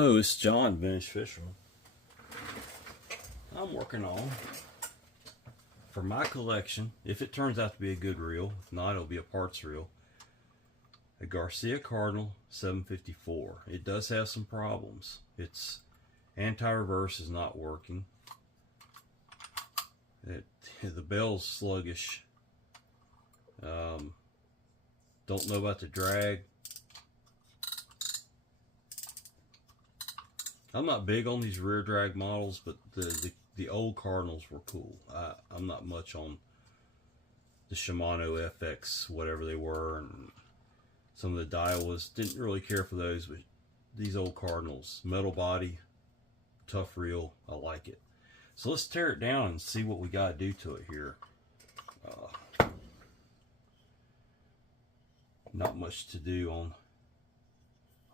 Hello, it's John, Vintage Fisherman. I'm working on, for my collection, if it turns out to be a good reel, if not, it'll be a parts reel, a Garcia Cardinal 754. It does have some problems. Its anti-reverse is not working. The bell's sluggish. Don't know about the drag. I'm not big on these rear drag models, but the old Cardinals were cool. I'm not much on the Shimano FX, whatever they were, and some of the Daiwas. Didn't really care for those, but these old Cardinals, metal body, tough reel, I like it. So let's tear it down and see what we got to do to it here. Not much to do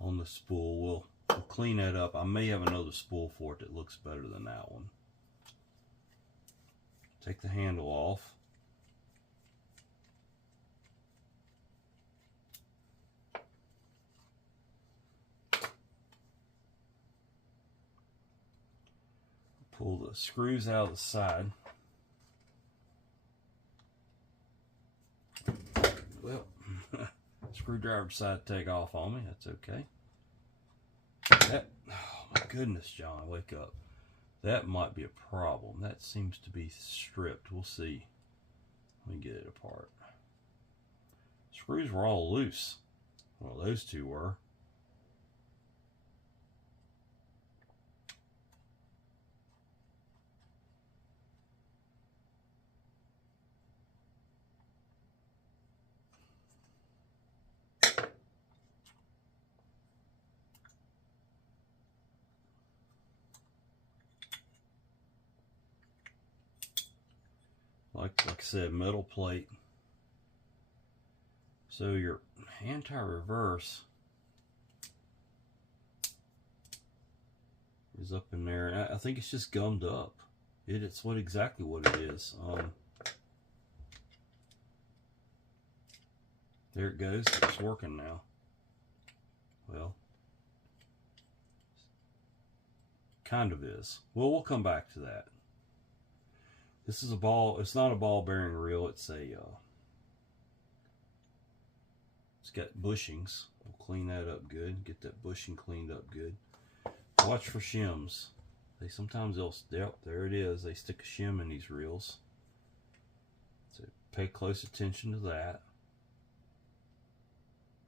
on the spool. We'll clean that up. I may have another spool for it that looks better than that one. Take the handle off. Pull the screws out of the side. Well, screwdriver decided to take off on me. That's okay. Oh my goodness, John, wake up. That might be a problem. That seems to be stripped. We'll see. Let me get it apart. Screws were all loose. Well, those two were. Like I said, metal plate. So your anti-reverse is up in there, and I think it's just gummed up. It's exactly what it is. There it goes. It's working now. Well, kind of is. Well, we'll come back to that. This is a ball. It's not a ball bearing reel. It's got bushings. We'll clean that up good. Get that bushing cleaned up good. Watch for shims. Yep, there it is. They stick a shim in these reels. So pay close attention to that.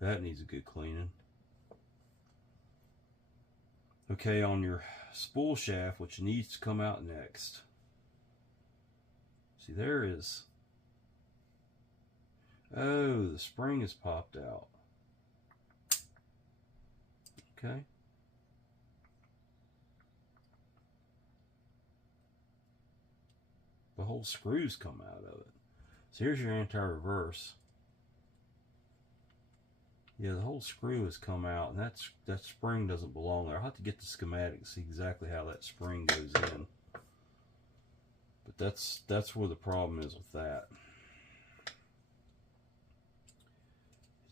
That needs a good cleaning. Okay, on your spool shaft, which needs to come out next. See, there is. Oh, the spring is popped out. Okay. The whole screws come out of it. So here's your anti-reverse. Yeah, the whole screw has come out, and that spring doesn't belong there. I'll have to get the schematic to see exactly how that spring goes in. But that's where the problem is with that.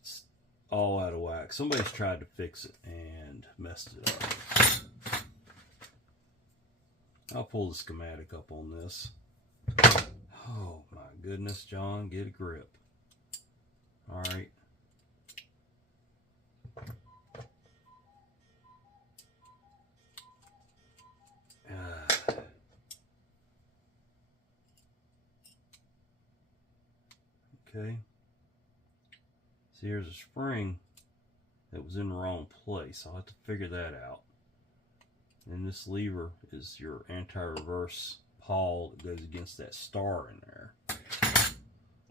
It's all out of whack. Somebody's tried to fix it and messed it up. I'll pull the schematic up on this. Oh my goodness, John, get a grip. All right. Okay. See, here's a spring that was in the wrong place. I'll have to figure that out. And this lever is your anti-reverse pawl that goes against that star in there.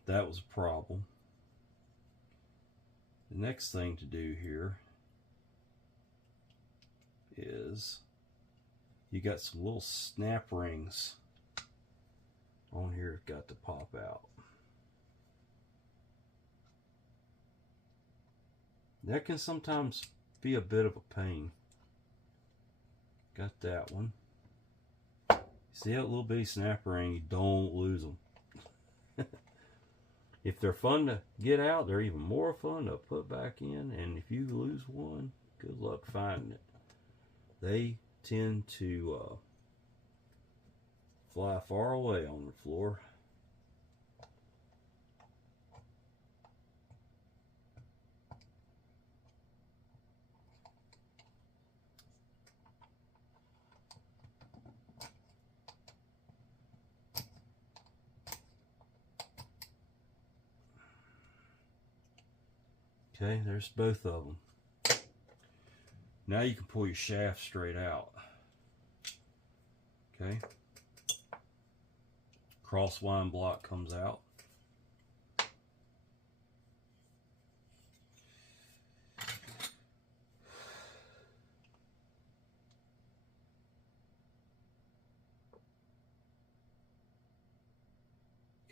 That was a problem. The next thing to do here is you got some little snap rings on here that got to pop out. That can sometimes be a bit of a pain. Got that one. See that little bitty snap ring? You don't lose them. If they're fun to get out, they're even more fun to put back in. And if you lose one, good luck finding it. they tend to fly far away on the floor. Okay, there's both of them. Now you can pull your shaft straight out. Okay. Crosswind block comes out.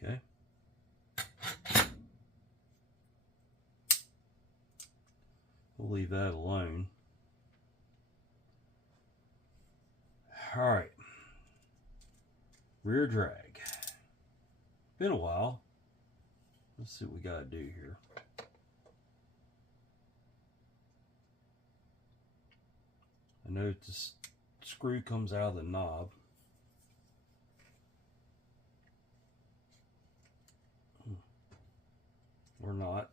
Okay. We'll leave that alone. All right. Rear drag. Been a while. Let's see what we got to do here. I know this screw comes out of the knob. Or not.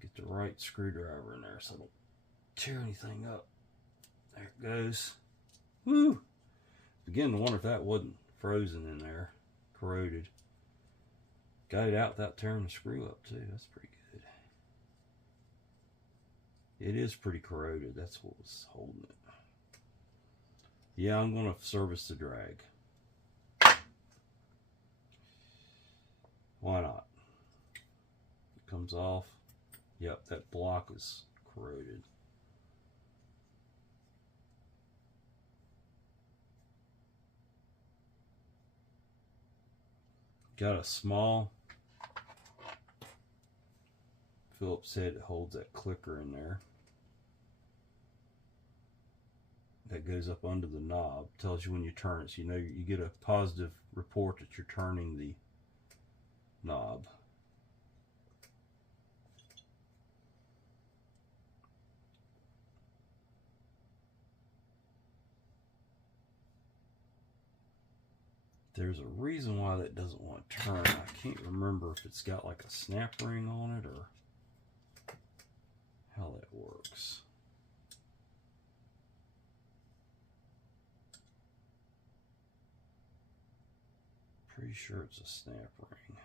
Get the right screwdriver in there so I don't tear anything up. There it goes. Woo! Beginning to wonder if that wasn't frozen in there, corroded. Got it out without tearing the screw up too. That's pretty good. It is pretty corroded. That's what was holding it. Yeah, I'm going to service the drag. Why not? It comes off. Yep, that block is corroded. Got a small Phillips head that holds that clicker in there. That goes up under the knob. Tells you when you turn it, so you know you get a positive report that you're turning the knob. There's a reason why that doesn't want to turn. I can't remember if it's got like a snap ring on it or how that works. Pretty sure it's a snap ring.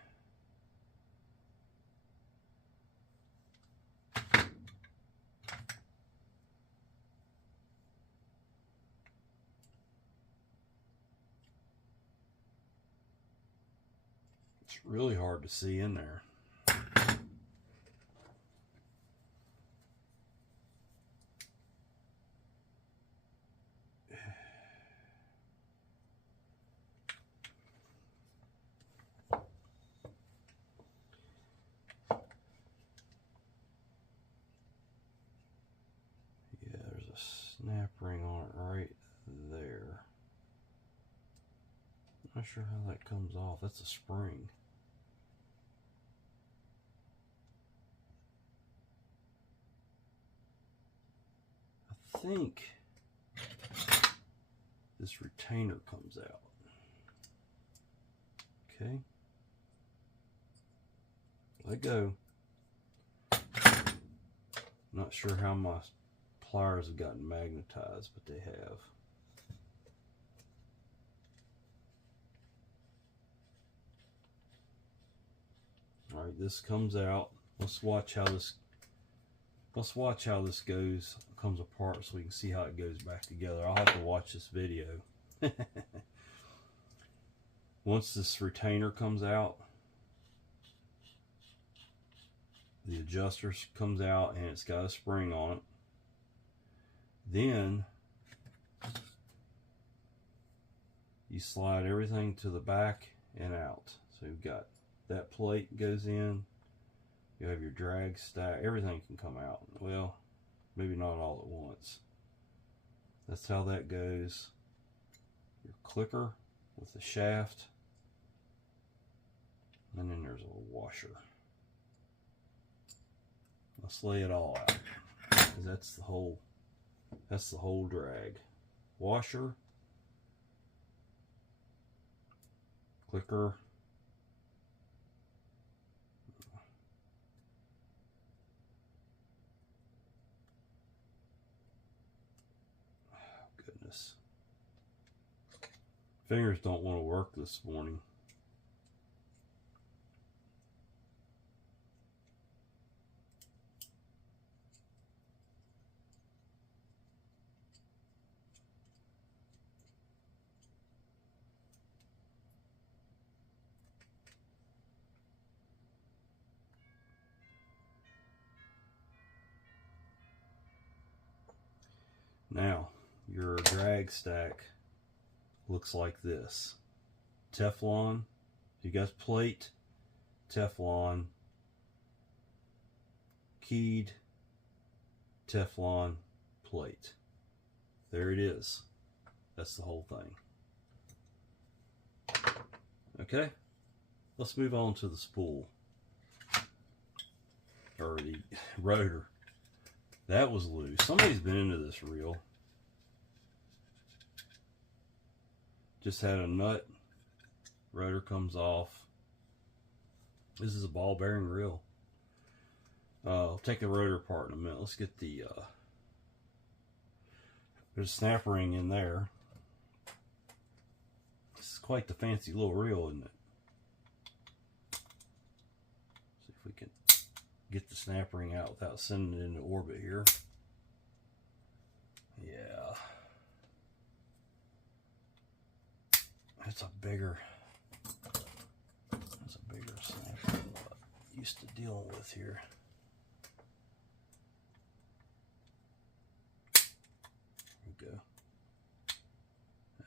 It's really hard to see in there. Yeah, there's a snap ring on it right there. Not sure how that comes off. That's a spring. I think this retainer comes out. Okay. Let go. Not sure how my pliers have gotten magnetized, but they have. All right, this comes out. Let's watch how this goes, comes apart, so we can see how it goes back together. I'll have to watch this video. Once this retainer comes out, the adjuster comes out and it's got a spring on it. Then you slide everything to the back and out. So you've got that plate goes in. You have your drag stack. Everything can come out. Well, maybe not all at once. That's how that goes. Your clicker with the shaft. And then there's a washer. Let's lay it all out, because that's the whole drag. Washer, clicker, goodness. Fingers don't want to work this morning. Now, your drag stack looks like this. Teflon, you got plate, Teflon, keyed, Teflon, plate. There it is. That's the whole thing. Okay, let's move on to the spool, or the rotor. That was loose. Somebody's been into this reel. Just had a nut. Rotor comes off. This is a ball bearing reel. I'll take the rotor apart in a minute. Let's get the there's a snap ring in there. This is quite the fancy little reel, isn't it? See if we can get the snap ring out without sending it into orbit here. Yeah. That's a bigger snap ring than what I'm used to dealing with here. There we go.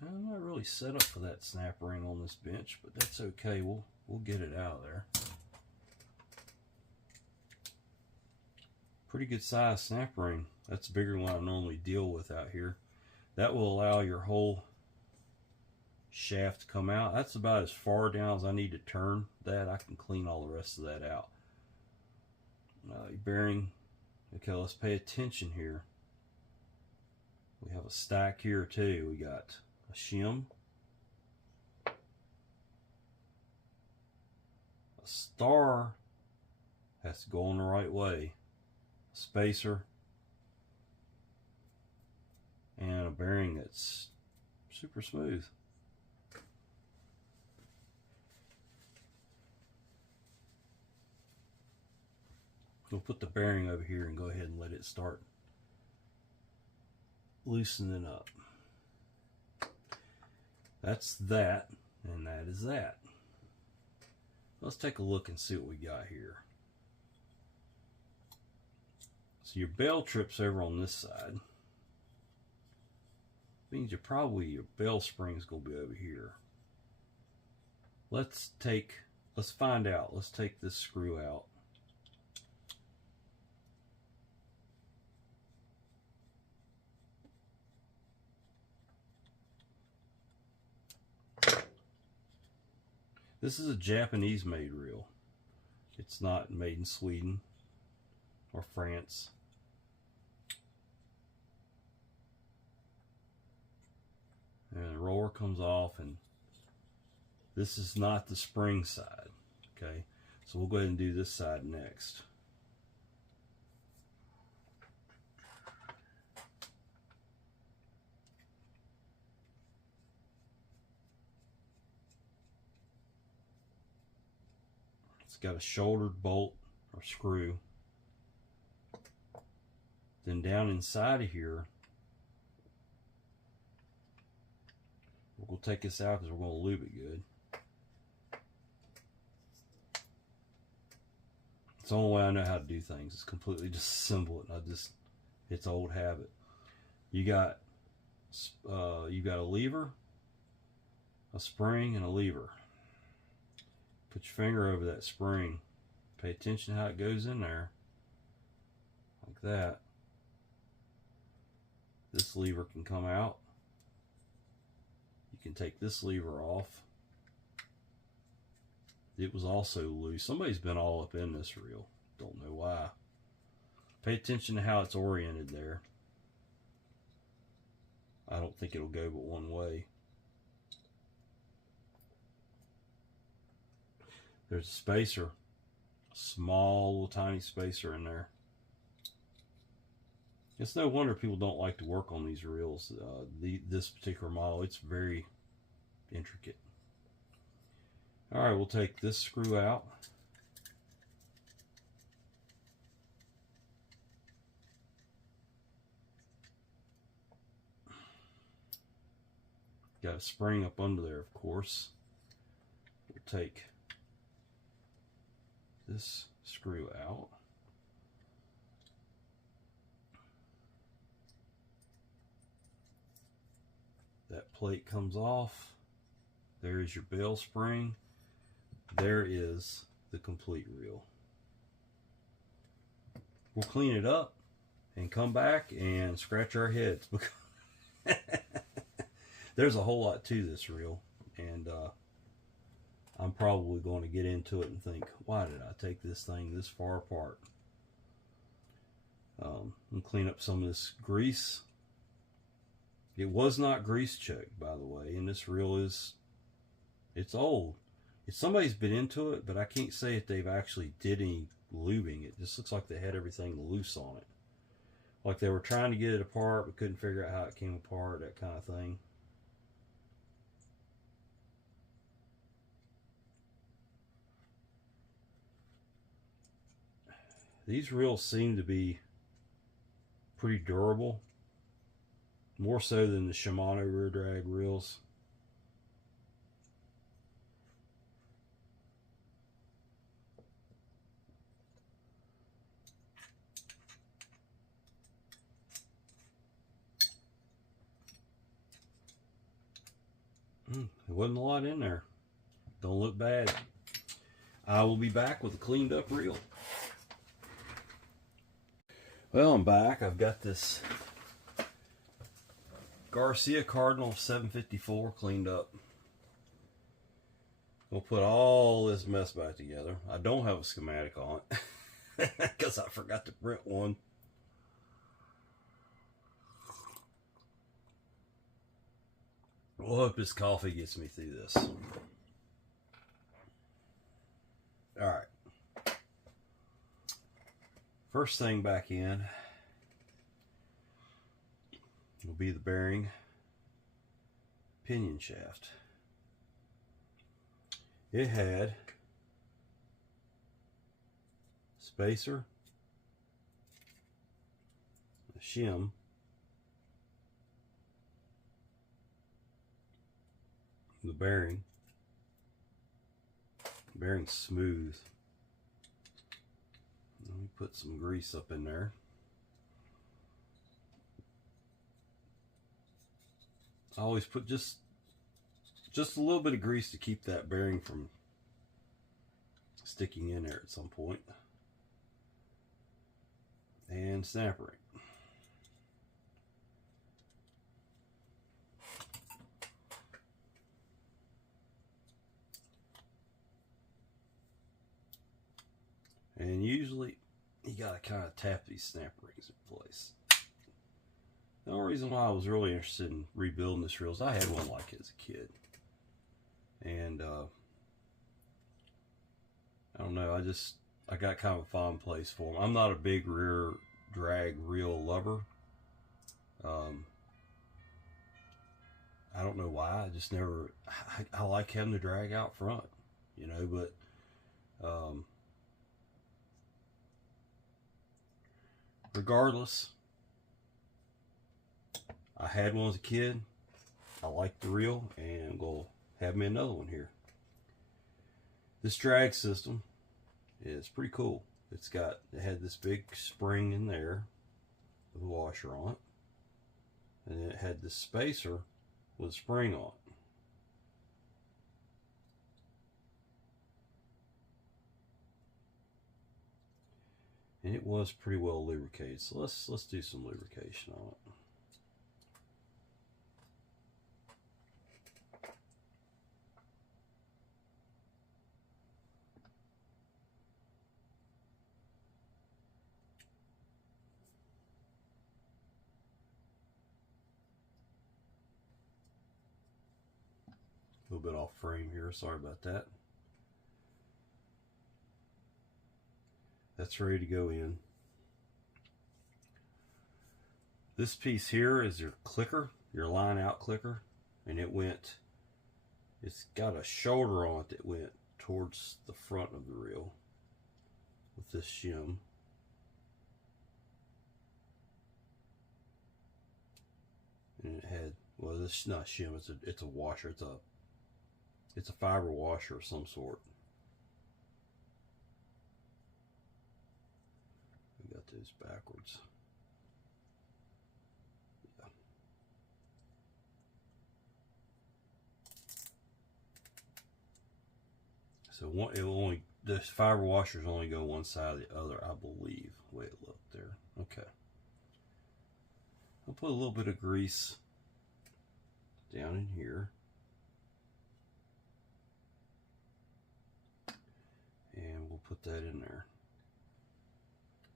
I'm not really set up for that snap ring on this bench, but that's okay. We'll get it out of there. Pretty good size snap ring. That's bigger than what I normally deal with out here. That will allow your whole shaft to come out. That's about as far down as I need to turn that. I can clean all the rest of that out. Your bearing. Okay, let's pay attention here. We have a stack here too. We got a shim, a star has to go in the right way, a spacer, and a bearing that's super smooth. We'll put the bearing over here and go ahead and let it start loosening up. That's that, and that is that. Let's take a look and see what we got here. So your bell trip's over on this side. Means your bell spring's gonna be over here. Let's find out. Let's take this screw out. This is a Japanese made reel. It's not made in Sweden or France. And the roller comes off, and this is not the spring side. Okay, so we'll go ahead and do this side next. It's got a shouldered bolt or screw. Then down inside of here, we're going to take this out because we're going to lube it good. It's the only way I know how to do things. It's completely disassemble it. It's old habit. You got a lever, a spring, and a lever. Put your finger over that spring. Pay attention to how it goes in there. Like that. This lever can come out. You can take this lever off. It was also loose. Somebody's been all up in this reel. Don't know why. Pay attention to how it's oriented there. I don't think it'll go but one way. There's a spacer, small little tiny spacer in there. It's no wonder people don't like to work on these reels. This particular model, it's very intricate. All right, we'll take this screw out. Got a spring up under there, of course. We'll take this screw out. That plate comes off. There is your bail spring. There is the complete reel. We'll clean it up and come back and scratch our heads because there's a whole lot to this reel, and I'm probably going to get into it and think, why did I take this thing this far apart? And clean up some of this grease. It was not grease checked, by the way, and this reel it's old. If somebody's been into it, but I can't say if they've actually did any lubing. It just looks like they had everything loose on it. Like they were trying to get it apart, but couldn't figure out how it came apart, that kind of thing. These reels seem to be pretty durable, more so than the Shimano rear drag reels. There wasn't a lot in there. Don't look bad. I will be back with a cleaned up reel. Well, I'm back. I've got this Garcia Cardinal 754 cleaned up. We'll put all this mess back together. I don't have a schematic on it because I forgot to print one. We'll hope this coffee gets me through this. All right. First thing back in will be the bearing pinion shaft. It had spacer, a shim, the bearing. Bearing's smooth. Let me put some grease up in there. I always put just a little bit of grease to keep that bearing from sticking in there at some point. And snap ring. And usually you gotta kind of tap these snap rings in place. The only reason why I was really interested in rebuilding this reel is I had one like it as a kid. And I don't know, I got kind of a fond place for them. I'm not a big rear drag reel lover. I don't know why, I just never, I like having the drag out front, you know, but regardless, I had one as a kid. I like the reel, and I'm going to have me another one here. This drag system is pretty cool. It had this big spring in there with a washer on it, and then it had this spacer with a spring on it. And it was pretty well lubricated, so let's do some lubrication on it. A little bit off frame here, sorry about that. That's ready to go in. This piece here is your clicker, your line out clicker, and it's got a shoulder on it that went towards the front of the reel with this shim. And it had, well, this is not a shim, it's a washer, it's a fiber washer of some sort. I got those backwards. Yeah. So the fiber washers only go one side or the other, I believe, the way it looked there. Okay. I'll put a little bit of grease down in here. And we'll put that in there.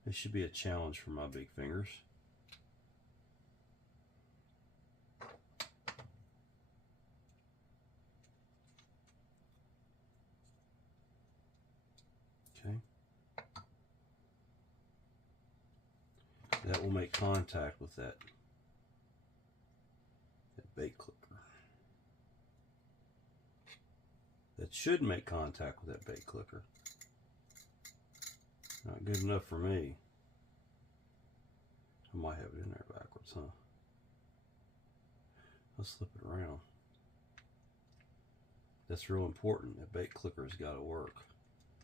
This should be a challenge for my big fingers. Okay. That will make contact with that bait clicker. That should make contact with that bait clicker. Not good enough for me. I might have it in there backwards, huh? Let's flip it around. That's real important. That bait clicker's got to work.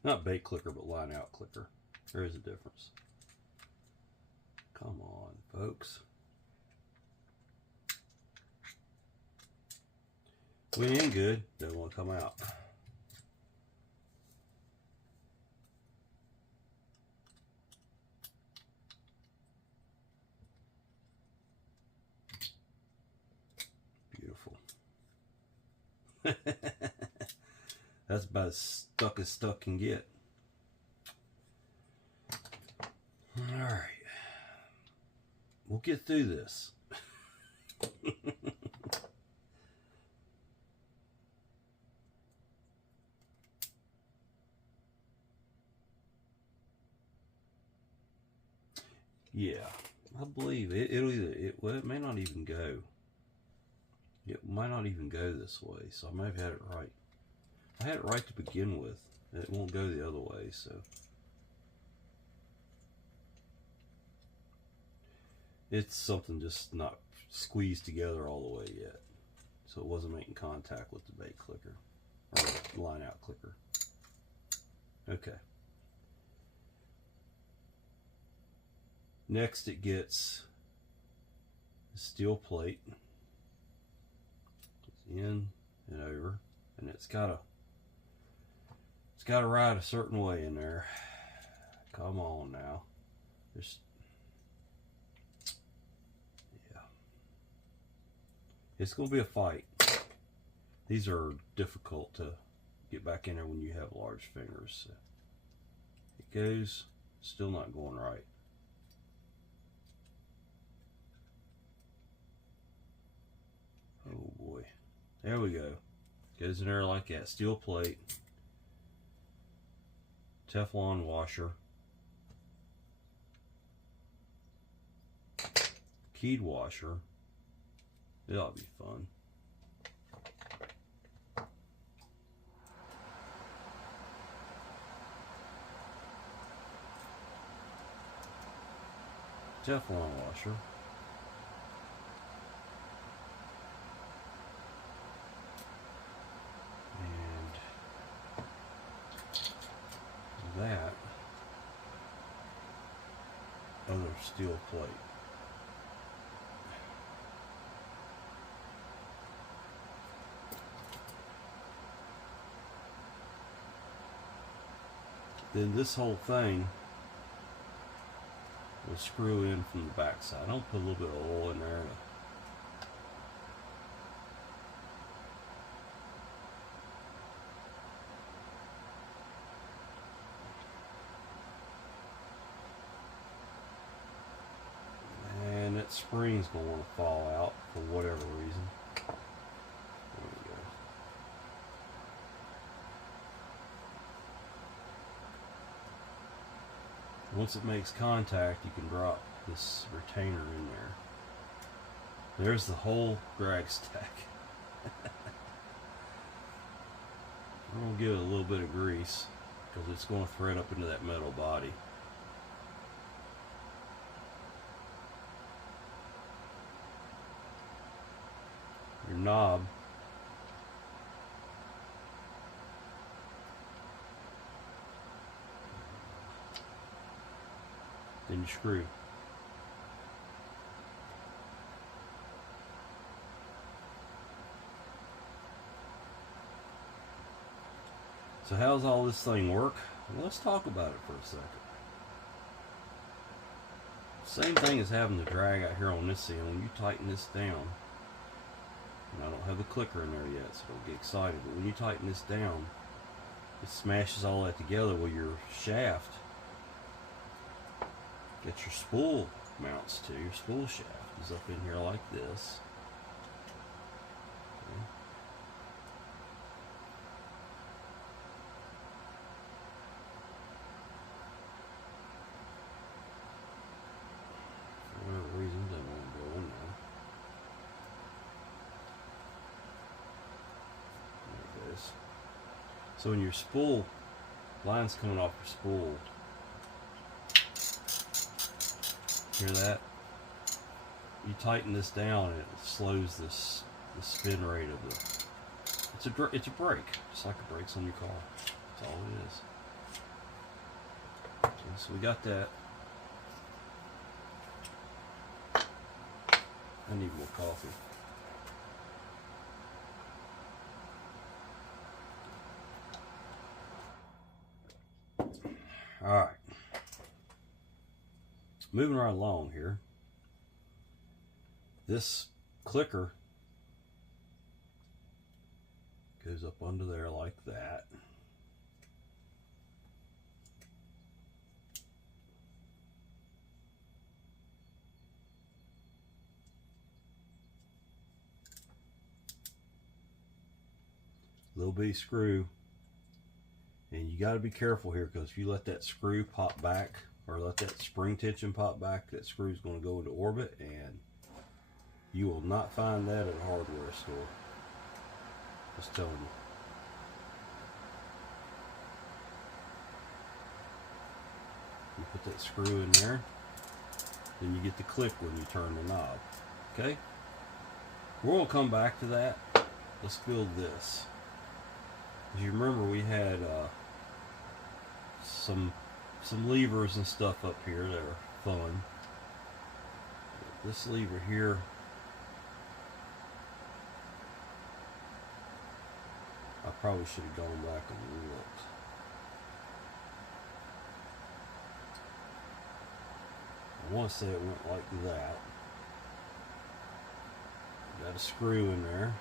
Not bait clicker, but line out clicker. There is a difference. Come on, folks. Went in good, doesn't want to come out. Beautiful. That's about as stuck can get. All right. We'll get through this. Yeah, I believe well, it may not even go. It might not even go this way, so I may have had it right. I had it right to begin with. It won't go the other way, so. It's something just not squeezed together all the way yet. So it wasn't making contact with the bait clicker, or the line out clicker. Okay. Next it gets the steel plate. It's in and over, and it's gotta ride a certain way in there. Come on now. Yeah. It's gonna be a fight. These are difficult to get back in there when you have large fingers. So it goes, still not going right. Oh boy. There we go. Goes in there like that. Steel plate. Teflon washer. Keyed washer. It ought to be fun. Teflon washer. That other steel plate. Then this whole thing will screw in from the back side. I'll put a little bit of oil in there. That spring's going to want to fall out for whatever reason. There we go. once it makes contact, you can drop this retainer in there. There's the whole drag stack. I'm going to give it a little bit of grease because it's going to thread up into that metal body. Your knob then your screw. So how's all this thing work? Well, let's talk about it for a second. Same thing as having the drag out here on this end. When you tighten this down, and I don't have the clicker in there yet, so don't get excited, but when you tighten this down, it smashes all that together with your shaft. Get your spool mounts to. Your spool shaft is up in here like this. Okay. For whatever reason, it doesn't want to go in there. There it goes. So when your spool line's coming off your spool, hear that? You tighten this down and it slows the spin rate of the. It's a brake, just like the brakes on your car. That's all it is. Okay, so we got that. I need more coffee. All right. Moving right along here. This clicker goes up under there like that. Little bitty screw. And you got to be careful here, because if you let that screw pop back, or let that spring tension pop back, that screw is going to go into orbit, and you will not find that at a hardware store. Just telling you. You put that screw in there, then you get the click when you turn the knob. Okay? We're going to come back to that. Let's build this. As you remember, we had some levers and stuff up here that are fun. This lever here, I probably should have gone back and looked. I want to say it went like that. Got a screw in there.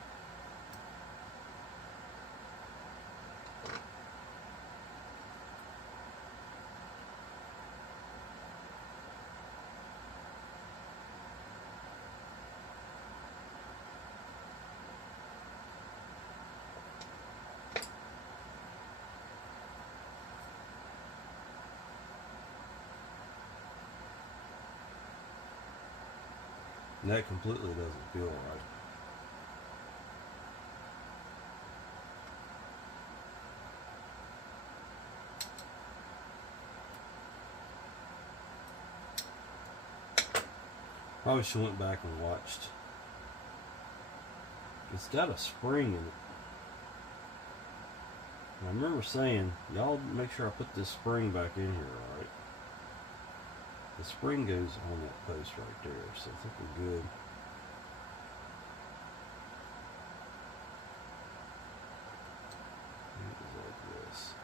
And that completely doesn't feel right. Probably should have went back and watched. It's got a spring in it. And I remember saying, y'all make sure I put this spring back in here, alright? The spring goes on that post right there, so I think we're good. It was like this.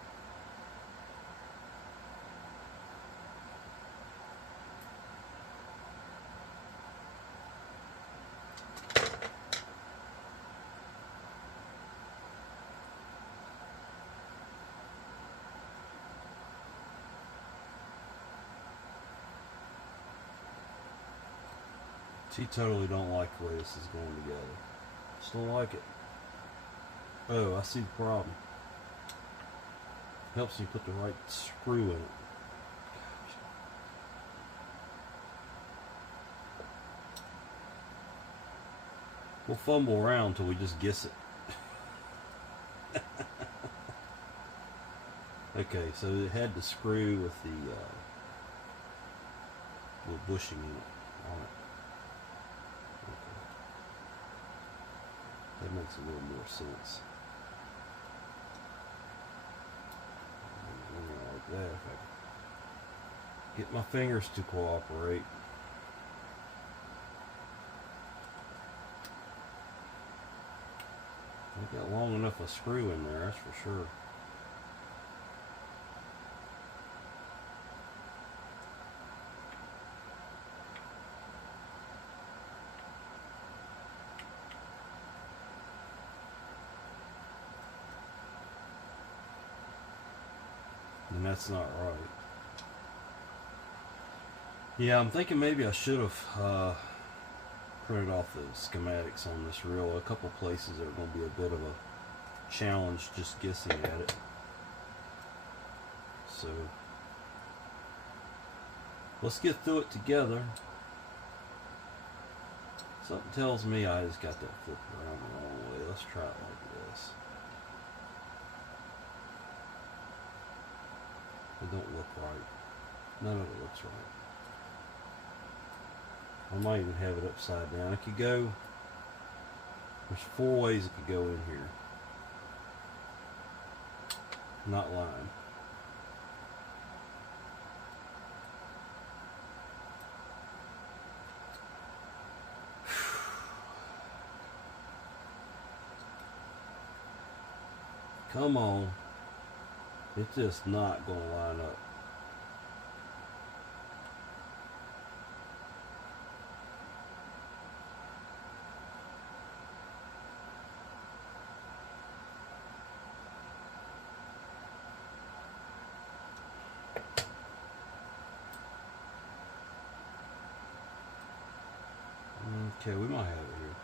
She totally don't like the way this is going together. Just don't like it. Oh, I see the problem. Helps you put the right screw in it. We'll fumble around until we just guess it. Okay, so it had the screw with the little bushing in it on it. Okay. That makes a little more sense. Like that, if I get my fingers to cooperate. I got long enough a screw in there, that's for sure. And that's not right. Yeah, I'm thinking maybe I should have printed off the schematics on this reel. A couple places that are going to be a bit of a challenge just guessing at it. So let's get through it together. Something tells me I just got that flipped around the wrong way. Let's try it like this. It don't look right. None of it looks right. I might even have it upside down. It could go, there's 4 ways it could go in here. Not lying. Come on. It's just not going to line up. Okay, we might have it here.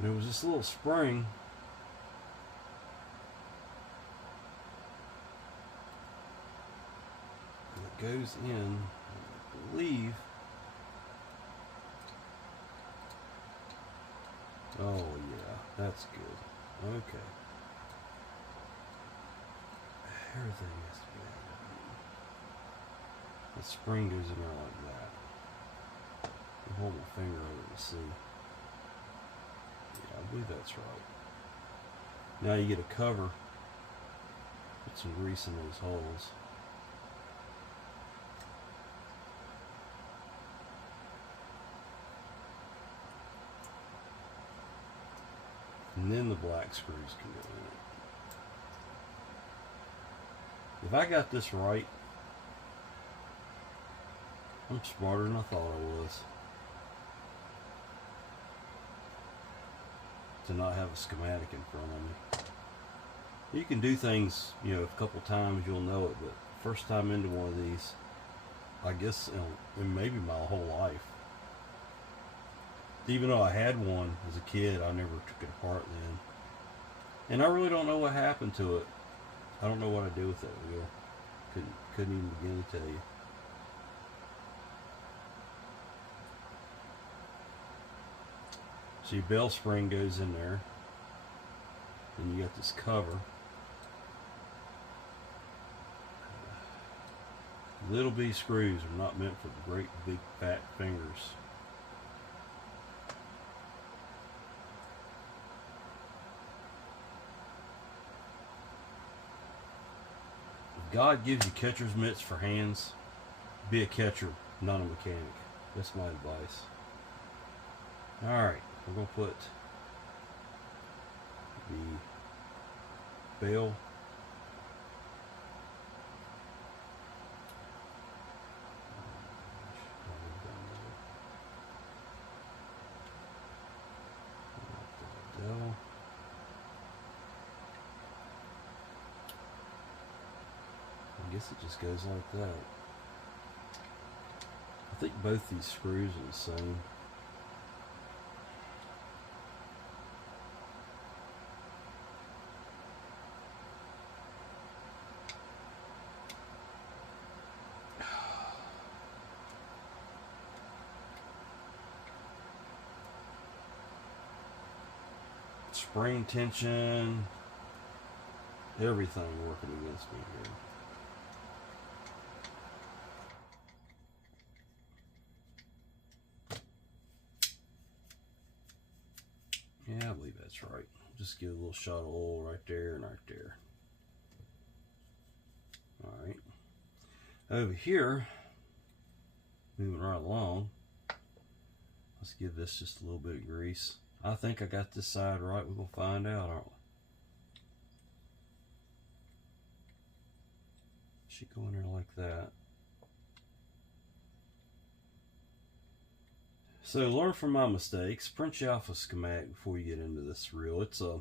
There was this little spring that goes in, I believe. Oh yeah, that's good. Okay. Everything has to be out of it. The spring goes in there like that. I'll hold my finger over to see. I believe that's right. Now you get a cover. Put some grease in those holes. And then the black screws can go in it. If I got this right, I'm smarter than I thought I was. To not have a schematic in front of me. You can do things, you know, a couple times you'll know it, but first time into one of these, I guess, in maybe my whole life. Even though I had one as a kid, I never took it apart then. And I really don't know what happened to it. I don't know what I do with that wheel. Couldn't even begin to tell you. So your bell spring goes in there. Then you got this cover. Little bitty screws are not meant for great big fat fingers. If God gives you catcher's mitts for hands, be a catcher, not a mechanic. That's my advice. Alright. We're going to put the bell I guess it just goes like that. I think both these screws are the same. Spring tension, everything working against me here. Yeah, I believe that's right. Just give a little shot of oil right there and right there. Alright. Over here, moving right along, let's give this just a little bit of grease. I think I got this side right. We're going to find out, aren't we? Should go in there like that. So learn from my mistakes. Print you off a schematic before you get into this reel. It's a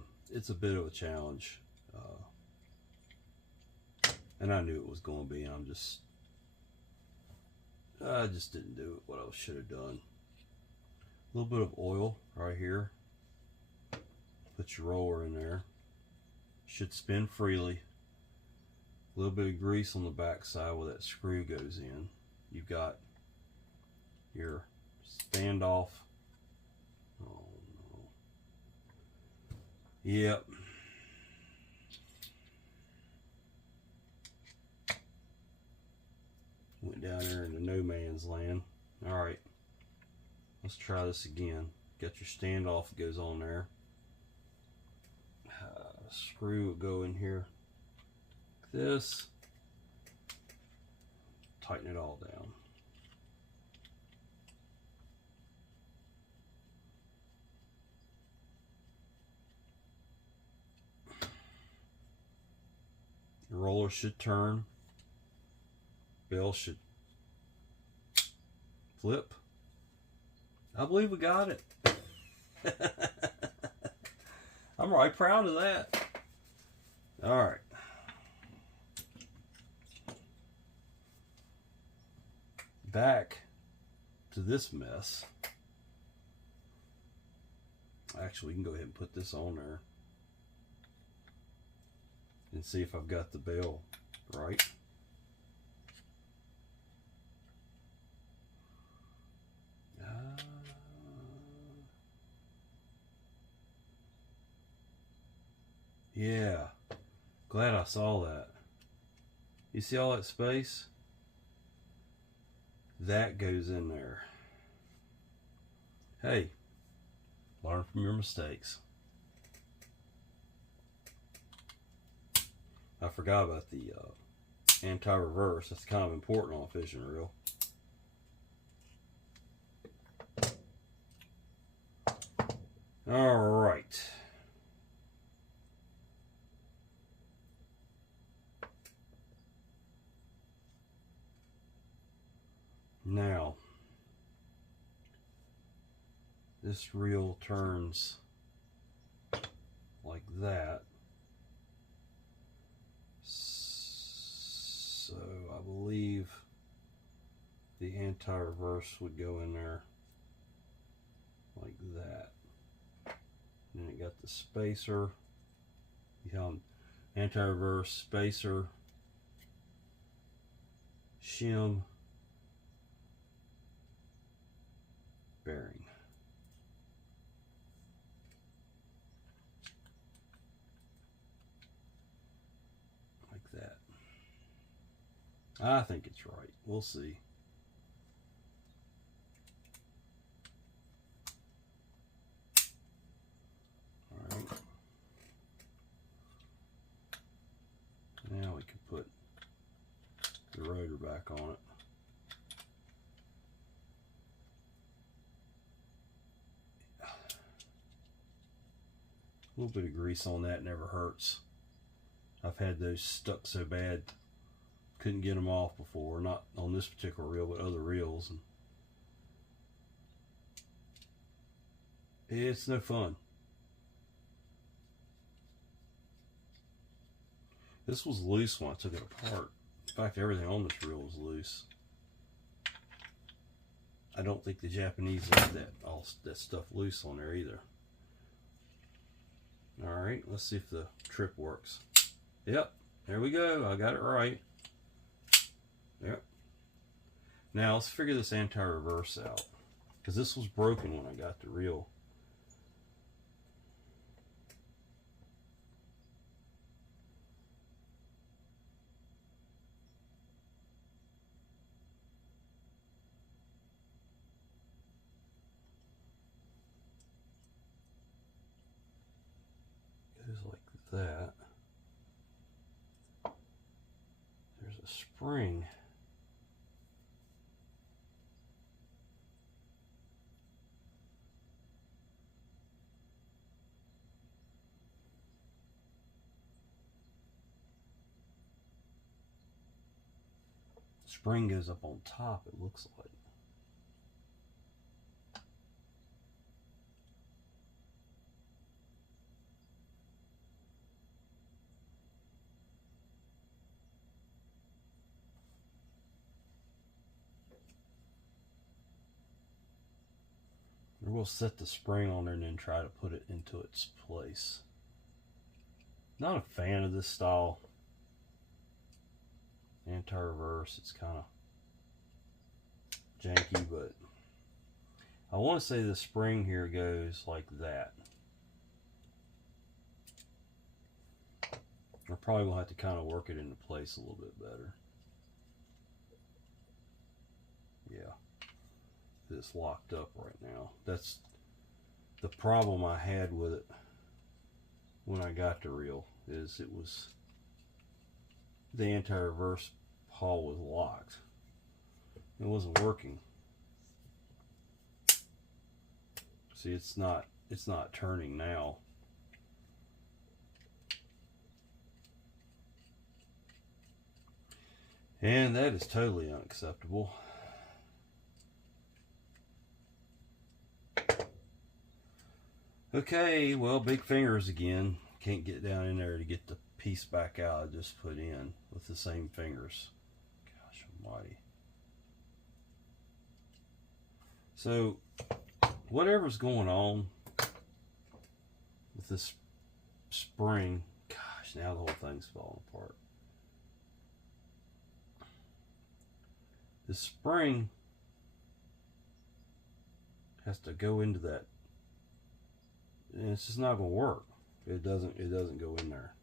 bit of a challenge, and I knew it was going to be. I just didn't do it what I should have done. A little bit of oil right here. Put your roller in there. Should spin freely. A little bit of grease on the back side where that screw goes in. You've got your standoff. Oh no. Yep. Went down there into no man's land. Alright. Let's try this again. Got your standoff that goes on there. Screw will go in here like this. Tighten it all down. The roller should turn. Bell should flip. I believe we got it. I'm right proud of that. All right. Back to this mess. Actually, we can go ahead and put this on there and see if I've got the bell right. Yeah, glad I saw that. You see all that space? That goes in there. Hey, learn from your mistakes. I forgot about the anti-reverse. That's kind of important on a fishing reel. All right. Now, this reel turns like that. So I believe the anti-reverse would go in there like that. And then it got the spacer. You have anti-reverse, spacer, shim, bearing. Like that. I think it's right. We'll see. All right. Now we can put the rotor back on it. A little bit of grease on that never hurts. I've had those stuck so bad, couldn't get them off before. Not on this particular reel, but other reels. And it's no fun. This was loose when I took it apart. fact, everything on this reel is loose. I don't think the Japanese let that stuff loose on there either. Alright, let's see if the trip works. Yep, there we go. I got it right. Yep. Now let's figure this anti-reverse out, because this was broken when I got the reel. Goes like that. There's a spring. Spring goes up on top, it looks like. We'll set the spring on there and then try to put it into its place. Not a fan of this style anti-reverse. It's kind of janky, but I want to say the spring here goes like that. We're probably going to have to kind of work it into place a little bit better. Yeah. It's locked up right now. That's the problem I had with it when I got the reel, is it was the anti-reverse pawl was locked. It wasn't working. See, it's not turning now. And that is totally unacceptable. Okay, well, big fingers again. Can't get down in there to get the piece back out I just put in with the same fingers. Gosh almighty. So, whatever's going on with this spring, gosh, now the whole thing's falling apart. The spring has to go into that, and it's just not going to work. It doesn't go in there.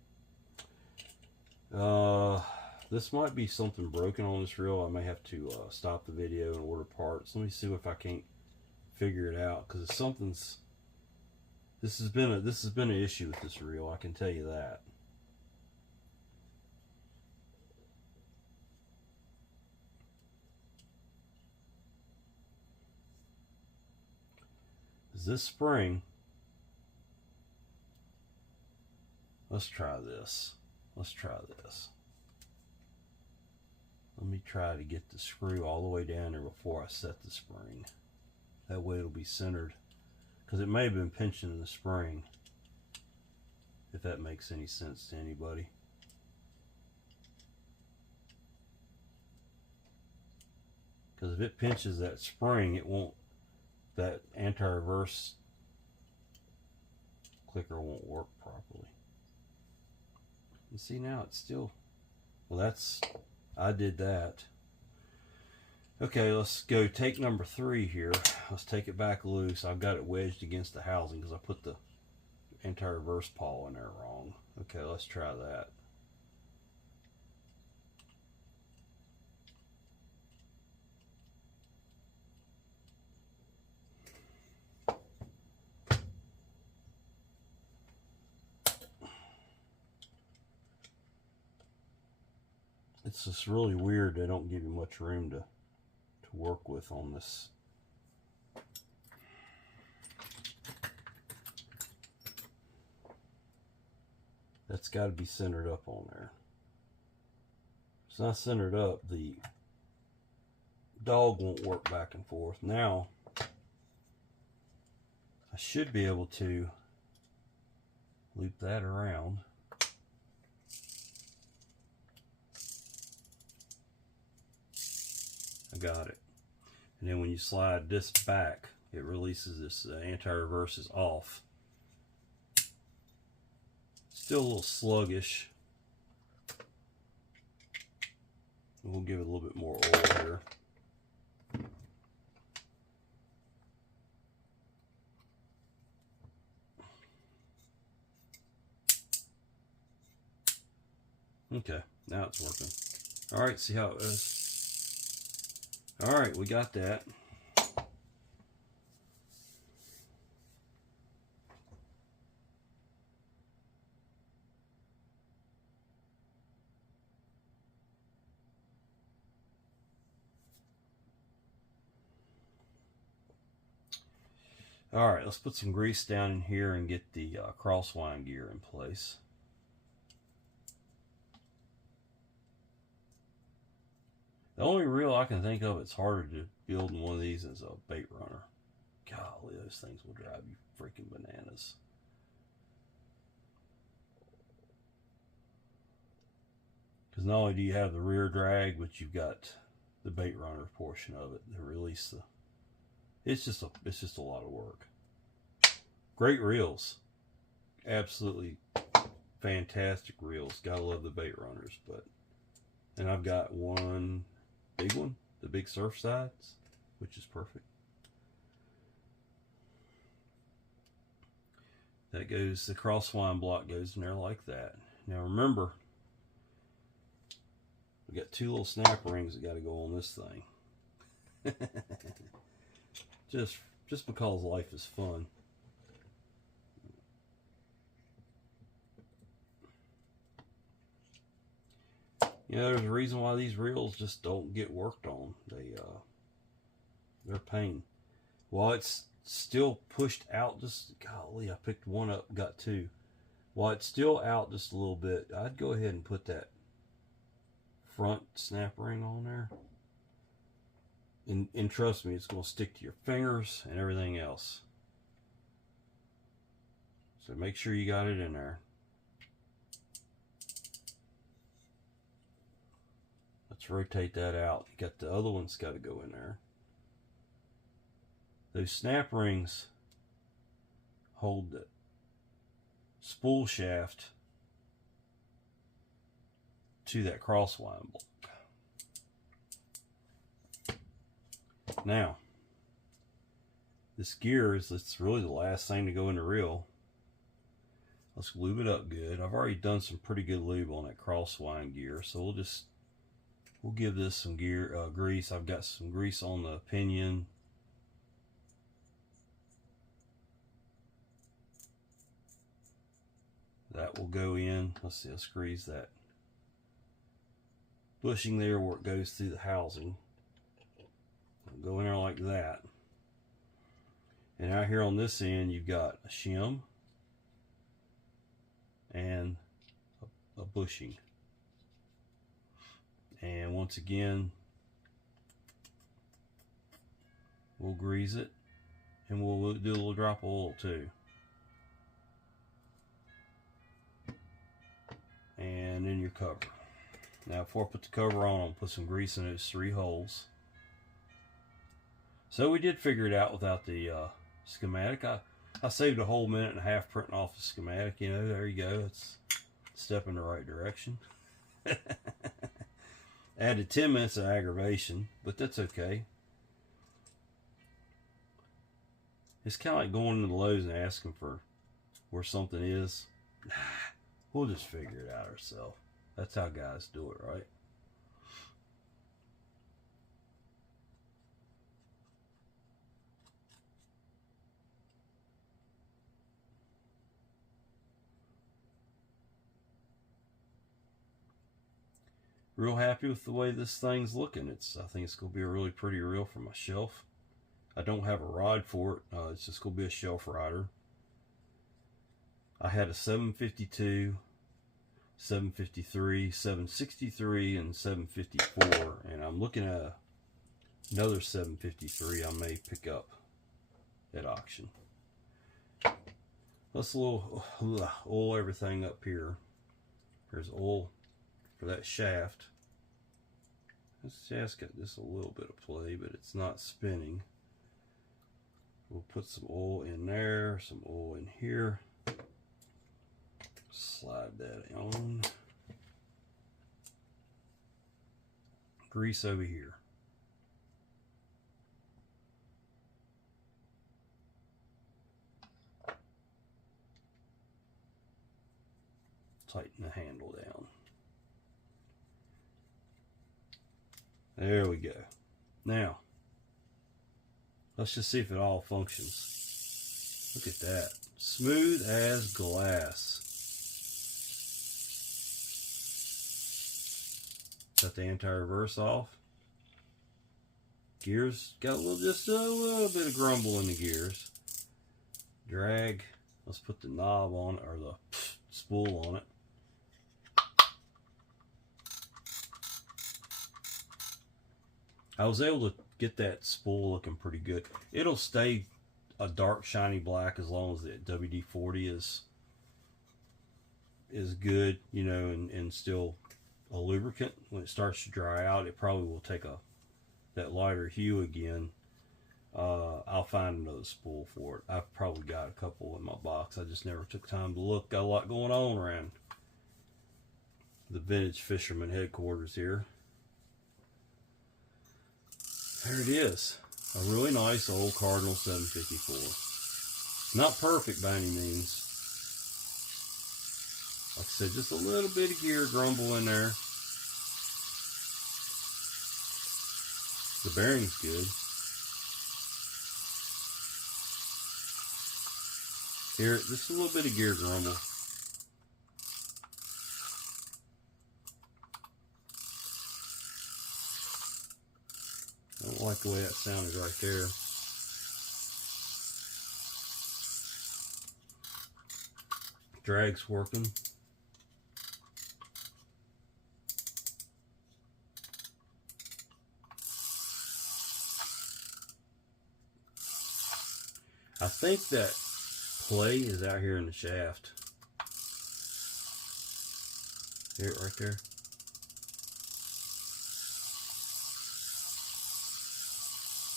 This might be something broken on this reel. I may have to stop the video and order parts. Let me see if I can't figure it out, because this has been an issue with this reel, I can tell you that. This spring, let's try this. Let me try to get the screw all the way down there before I set the spring. That way it'll be centered, because it may have been pinching the spring, if that makes any sense to anybody. Because if it pinches that spring, it won't, that anti-reverse clicker won't work properly. You see, now it's still, well, that's, I did that. Okay, let's go take number 3 here. Let's take it back loose. I've got it wedged against the housing because I put the anti-reverse pawl in there wrong. Okay, let's try that. It's just really weird. They don't give you much room to work with on this. That's got to be centered up on there. If it's not centered up, the dog won't work back and forth. Now, I should be able to loop that around. got it. And then when you slide this back, it releases this anti-reverse is off. Still a little sluggish. We'll give it a little bit more oil here. Okay, now it's working. All right, see how it is. All right, we got that. All right, let's put some grease down in here and get the crosswind gear in place. The only reel I can think of it's harder to build in one of these is a bait runner. Golly, those things will drive you freaking bananas. Because not only do you have the rear drag, but you've got the bait runner portion of it to release the. It's just a lot of work. Great reels, absolutely fantastic reels. Gotta love the bait runners, and I've got one big one, the big surf sides, which is perfect. That goes, the crosswind block goes in there like that. Now remember, we got two little snap rings that got to go on this thing. just because life is fun. You know, there's a reason why these reels just don't get worked on. They're pain. While it's still pushed out, just golly, I picked one up, got two. While it's still out just a little bit, I'd go ahead and put that front snap ring on there. And trust me, it's going to stick to your fingers and everything else. So make sure you got it in there. Let's rotate that out. You got the other one's got to go in there. Those snap rings hold the spool shaft to that crosswind block. Now, this gear it's really the last thing to go in the reel. Let's lube it up good. I've already done some pretty good lube on that crosswind gear, so we'll give this some grease. I've got some grease on the pinion. That will go in. Let's see, let's grease that bushing there where it goes through the housing. It'll go in there like that. And out here on this end, you've got a shim and a bushing. And once again, we'll grease it, and we'll do a little drop of oil too. And then your cover. Now before I put the cover on, I'll put some grease in those 3 holes. So we did figure it out without the schematic. I saved a whole minute and a half printing off the schematic. You know, there you go. It's a step in the right direction. Added 10 minutes of aggravation, but that's okay. It's kind of like going into Lowe's and asking for where something is. We'll just figure it out ourselves. That's how guys do it, right? Real happy with the way this thing's looking. I think it's going to be a really pretty reel for my shelf. I don't have a rod for it. It's just going to be a shelf rider. I had a 752, 753, 763, and 754, and I'm looking at another 753 I may pick up at auction. Let's oil everything up here. There's oil for that shaft. This shaft's got just a little bit of play, but it's not spinning. We'll put some oil in there, some oil in here. Slide that on. Grease over here. Tighten the handle down. There we go. Now, let's just see if it all functions. Look at that. Smooth as glass. Got the anti-reverse off. Gears got just a little bit of grumble in the gears. Drag. Let's put the knob on, or the spool on it. I was able to get that spool looking pretty good. It'll stay a dark shiny black as long as the WD-40 is good, you know, and still a lubricant. When it starts to dry out, it probably will take that lighter hue again. I'll find another spool for it. I've probably got a couple in my box. I just never took time to look. Got a lot going on around the Vintage Fisherman headquarters here. There it is. A really nice old Cardinal 754. Not perfect by any means. Like I said, just a little bit of gear grumble in there. The bearing's good. Here, just a little bit of gear grumble. I don't like the way that sounded right there. Drag's working. I think that play is out here in the shaft. Hear it right there?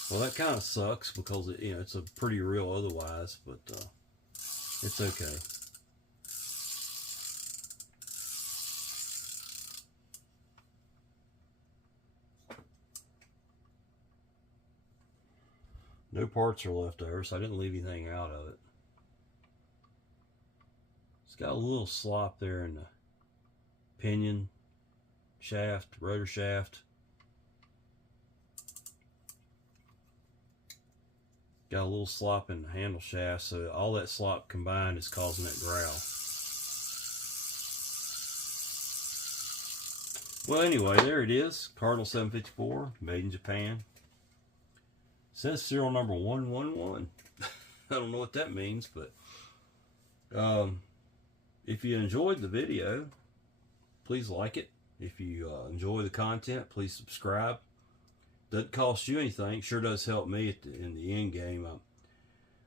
Well, that kind of sucks because it, it's a pretty reel otherwise, but it's okay. No parts are left over, so I didn't leave anything out of it. It's got a little slop there in the pinion shaft, rotor shaft. Got a little slop in the handle shaft, so all that slop combined is causing that growl. Well, anyway, there it is. Cardinal 754, made in Japan. Says serial number 111. I don't know what that means, but if you enjoyed the video, please like it. If you enjoy the content, please subscribe. Doesn't cost you anything. Sure does help me in the end game.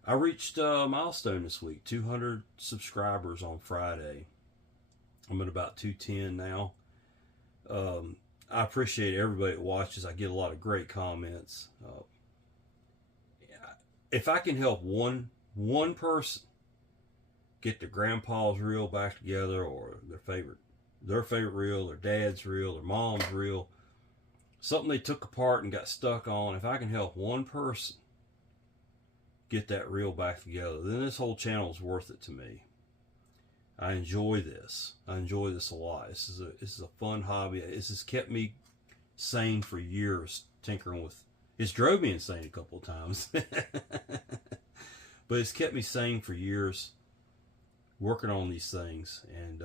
I reached a milestone this week, 200 subscribers on Friday. I'm at about 210 now. I appreciate everybody that watches. I get a lot of great comments. If I can help one person get their grandpa's reel back together, or their favorite reel, their dad's reel, their mom's reel, something they took apart and got stuck on, if I can help one person get that reel back together, then this whole channel is worth it to me. I enjoy this. I enjoy this a lot. This is a fun hobby. This has kept me sane for years, tinkering with. It's drove me insane a couple of times. But it's kept me sane for years, working on these things, and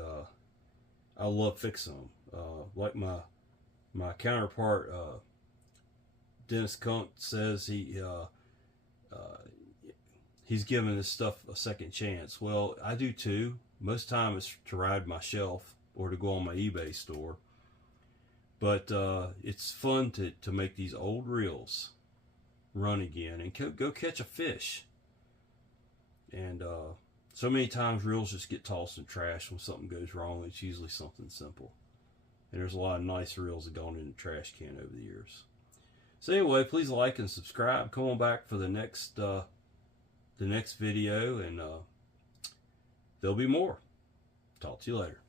I love fixing them. Like my counterpart, Dennis Kunk, says he's giving this stuff a second chance. Well, I do too. Most of the time it's to ride my shelf or to go on my eBay store. But it's fun to make these old reels run again and go catch a fish. And so many times reels just get tossed in trash when something goes wrong. It's usually something simple. And there's a lot of nice reels that gone in the trash can over the years. So anyway, please like and subscribe. Come on back for the next video, and there'll be more. Talk to you later.